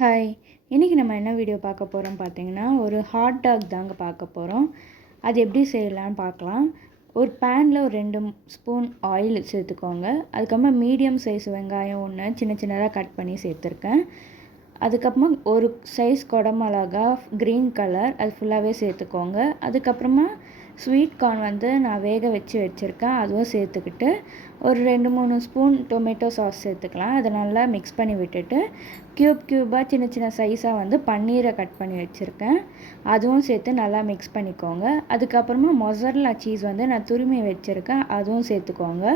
Hi! இன்றைக்கி நம்ம என்ன வீடியோ பார்க்க போகிறோம் பார்த்தீங்கன்னா, ஒரு ஹாட் டாக் தாங்க பார்க்க போகிறோம். அது எப்படி செய்யலான்னு பார்க்கலாம். ஒரு பேனில் ஒரு 2 ஸ்பூன் ஆயில் சேர்த்துக்கோங்க. அதுக்கப்புறமா மீடியம் சைஸ் வெங்காயம் 1 சின்ன சின்னதாக கட் பண்ணி சேர்த்துருக்கேன். அதுக்கப்புறமா ஒரு சைஸ் குடமிளகா க்ரீன் கலர் அது ஃபுல்லாகவே சேர்த்துக்கோங்க. அதுக்கப்புறமா ஸ்வீட் கார்ன் வந்து நான் வேக வச்சுருக்கேன். அதுவும் சேர்த்துக்கிட்டு ஒரு 2, 3 ஸ்பூன் டொமேட்டோ சாஸ் சேர்த்துக்கலாம். அதை நல்லா மிக்ஸ் பண்ணி விட்டுட்டு க்யூபாக சின்ன சின்ன சைஸாக வந்து பன்னீரை கட் பண்ணி வச்சுருக்கேன். அதுவும் சேர்த்து நல்லா மிக்ஸ் பண்ணிக்கோங்க. அதுக்கப்புறமா மொசரல்லா சீஸ் வந்து நான் துருவி வச்சுருக்கேன். அதுவும் சேர்த்துக்கோங்க.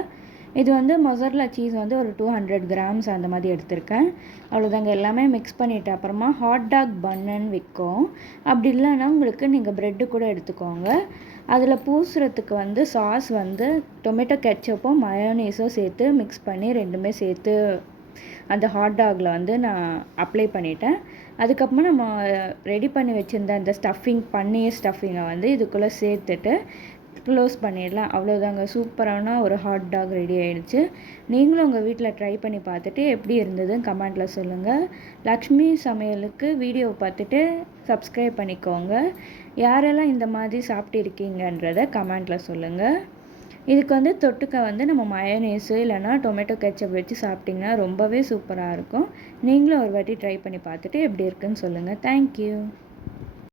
இது வந்து மொசரல்லா சீஸ் வந்து ஒரு 200 கிராம்ஸ் அந்த மாதிரி எடுத்திருக்கேன். அவ்வளோதாங்க. எல்லாமே மிக்ஸ் பண்ணிவிட்டு அப்புறமா ஹாட் டாக் பன்னுன்னு விற்கும். அப்படி இல்லைன்னா உங்களுக்கு நீங்கள் ப்ரெட்டு கூட எடுத்துக்கோங்க. அதில் பூசுறதுக்கு வந்து சாஸ் வந்து டொமேட்டோ கெட்சப்பும் மயோனீஸும் சேர்த்து மிக்ஸ் பண்ணி 2மே சேர்த்து அந்த ஹாட் டாகில் வந்து நான் அப்ளை பண்ணிட்டேன். அதுக்கப்புறமா நம்ம ரெடி பண்ணி வச்சுருந்த அந்த பன்னீர் ஸ்டஃபிங்கை வந்து இதுக்குள்ளே சேர்த்துட்டு க்ளோஸ் பண்ணிடலாம். அவ்வளோதாங்க. சூப்பரான ஒரு ஹாட் டாக் ரெடி ஆகிடுச்சு. நீங்களும் உங்கள் வீட்டில் ட்ரை பண்ணி பார்த்துட்டு எப்படி இருந்ததுன்னு கமெண்ட்டில் சொல்லுங்கள். லக்ஷ்மி சமையலுக்கு வீடியோ பார்த்துட்டு சப்ஸ்கிரைப் பண்ணிக்கோங்க. யாரெல்லாம் இந்த மாதிரி சாப்பிட்டு இருக்கீங்கன்றதை கமெண்ட்டில் சொல்லுங்கள். இதுக்கு வந்து தொட்டுக்க வந்து நம்ம மயோனீஸு இல்லைனா டொமேட்டோ கெச்சப் வச்சு சாப்பிட்டிங்கன்னா ரொம்பவே சூப்பராக இருக்கும். நீங்களும் ஒரு வாட்டி ட்ரை பண்ணி பார்த்துட்டு எப்படி இருக்குன்னு சொல்லுங்கள். தேங்க்யூ.